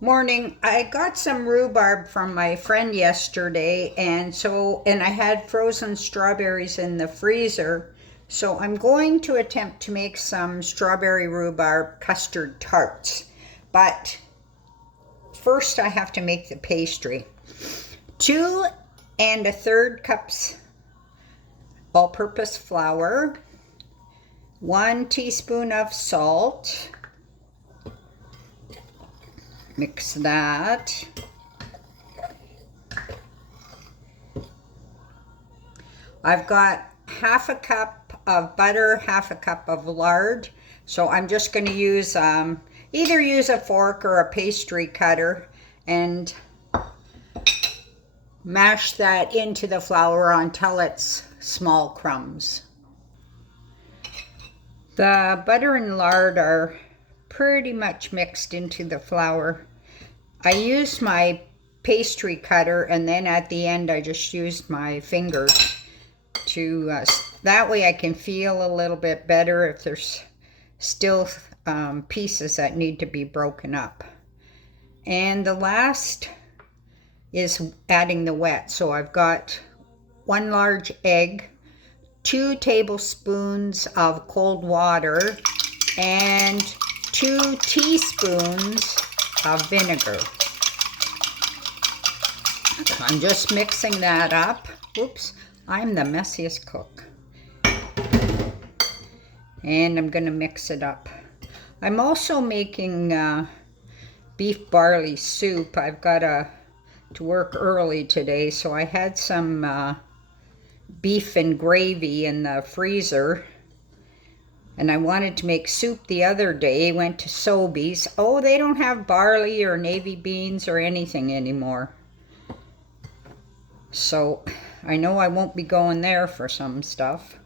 Morning. I got some rhubarb from my friend yesterday, and I had frozen strawberries in the freezer. So I'm going to attempt to make some strawberry rhubarb custard tarts. But first I have to make the pastry. 2 1/3 cups all-purpose flour, 1 teaspoon of salt. Mix that. I've got 1/2 cup of butter, 1/2 cup of lard. So I'm just going to use either use a fork or a pastry cutter and mash that into the flour until it's small crumbs. The butter and lard are pretty much mixed into the flour. I used my pastry cutter, and then at the end I just used my fingers to that way I can feel a little bit better if there's still pieces that need to be broken up. And the last is adding the wet. So I've got 1 large egg, 2 tablespoons of cold water, and 2 teaspoons of vinegar. I'm just mixing that up. Oops, I'm the messiest cook. And I'm going to mix it up. I'm also making beef barley soup. I've got to work early today, so I had some beef and gravy in the freezer. And I wanted to make soup the other day. Went to Sobeys. Oh, they don't have barley or navy beans or anything anymore. So I know I won't be going there for some stuff.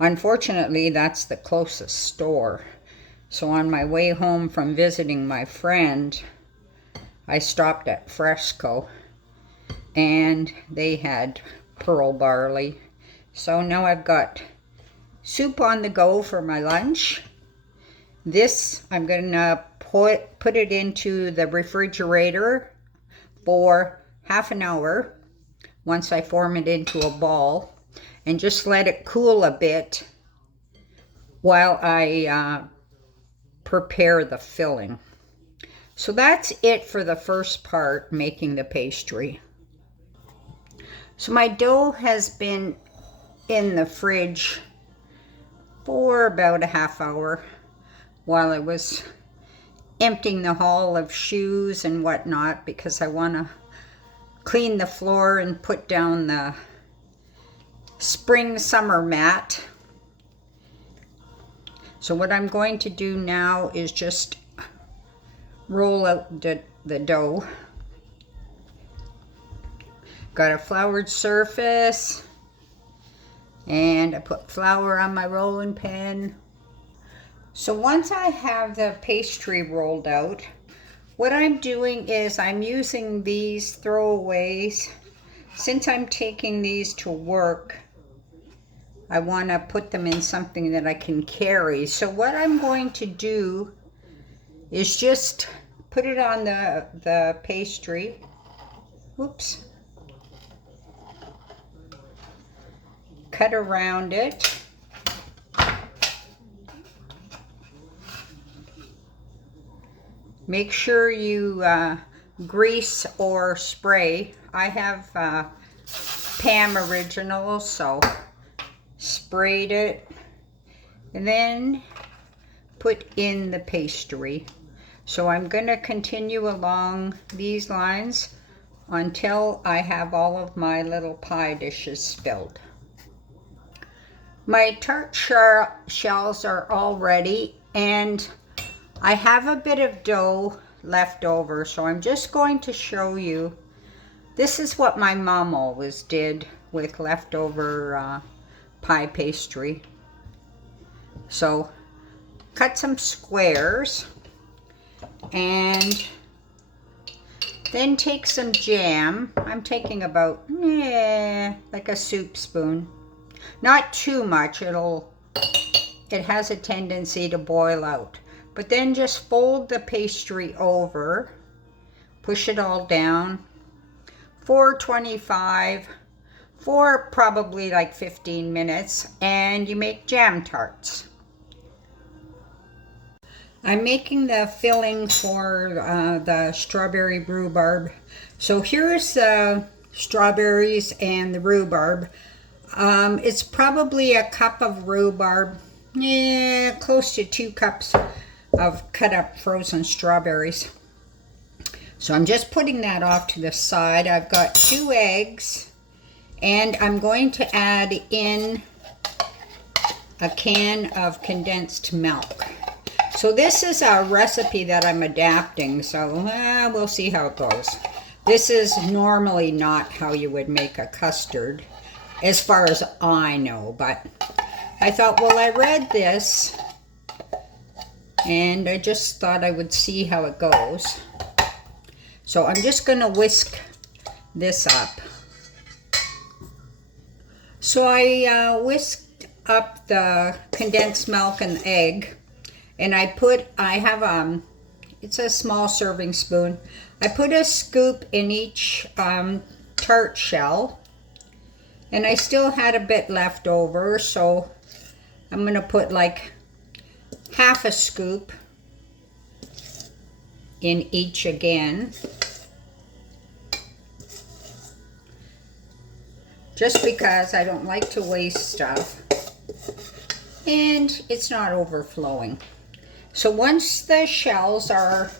Unfortunately, that's the closest store. So on my way home from visiting my friend, I stopped at Fresco and they had pearl barley. So now I've got soup on the go for my lunch. This, I'm going to put it into the refrigerator for half an hour once I form it into a ball, and just let it cool a bit while I prepare the filling. So that's it for the first part, making the pastry. So my dough has been in the fridge for about a half hour while I was emptying the haul of shoes and whatnot, because I want to clean the floor and put down the spring summer mat. So what I'm going to do now is just roll out the dough. Got a floured surface, and I put flour on my rolling pin. So once I have the pastry rolled out, what I'm doing is I'm using these throwaways. Since I'm taking these to work, I want to put them in something that I can carry. So what I'm going to do is just put it on the pastry. Whoops. Cut around it. Make sure you grease or spray. I have Pam Original, so sprayed it, and then put in the pastry. So I'm going to continue along these lines until I have all of my little pie dishes filled. My tart shells are all ready, and I have a bit of dough left over, so I'm just going to show you. This is what my mom always did with leftover pie pastry. So cut some squares and then take some jam. I'm taking about like a soup spoon. Not too much, it has a tendency to boil out. But then just fold the pastry over push it all down. 425 for probably like 15 minutes, and you make jam tarts. I'm making the filling for the strawberry rhubarb. So here's the strawberries and the rhubarb. It's probably a cup of rhubarb, close to 2 cups of cut up frozen strawberries. So I'm just putting that off to the side. I've got 2 eggs, and I'm going to add in a can of condensed milk. So this is a recipe that I'm adapting, so we'll see how it goes. This is normally not how you would make a custard, as far as I know, but I thought, well, I read this, and I just thought I would see how it goes. So I'm just going to whisk this up. So I whisked up the condensed milk and egg, and I have it's a small serving spoon. I put a scoop in each tart shell, and I still had a bit left over, so I'm going to put like half a scoop in each again, just because I don't like to waste stuff and it's not overflowing. So once the shells are,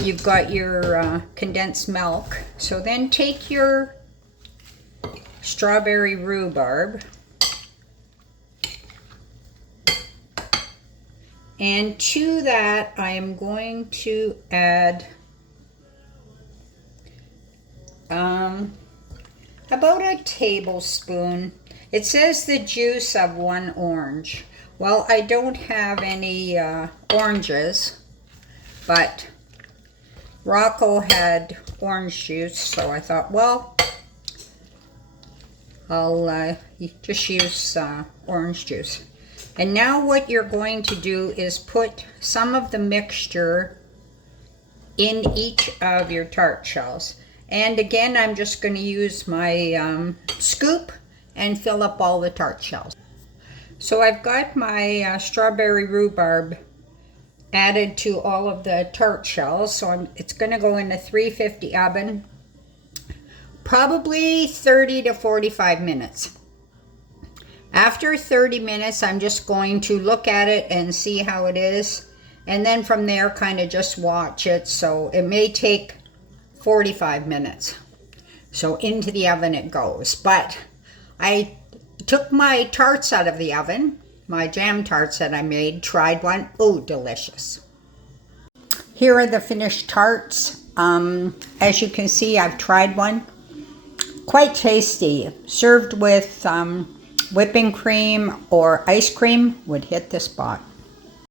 you've got your condensed milk, so then take your strawberry rhubarb and to that I am going to add about a tablespoon. It says the juice of 1 orange. Well, I don't have any oranges, but Rocco had orange juice, so I thought, well, I'll just use orange juice. And now what you're going to do is put some of the mixture in each of your tart shells. And again, I'm just going to use my scoop and fill up all the tart shells. So I've got my strawberry rhubarb added to all of the tart shells. So it's going to go in a 350 oven, probably 30 to 45 minutes. After 30 minutes, I'm just going to look at it and see how it is. And then from there, kind of just watch it. So it may take 45 minutes. So into the oven it goes. But I took my tarts out of the oven, my jam tarts that I made, tried one. Oh, delicious. Here are the finished tarts. As you can see, I've tried one. Quite tasty. Served with whipping cream or ice cream would hit the spot.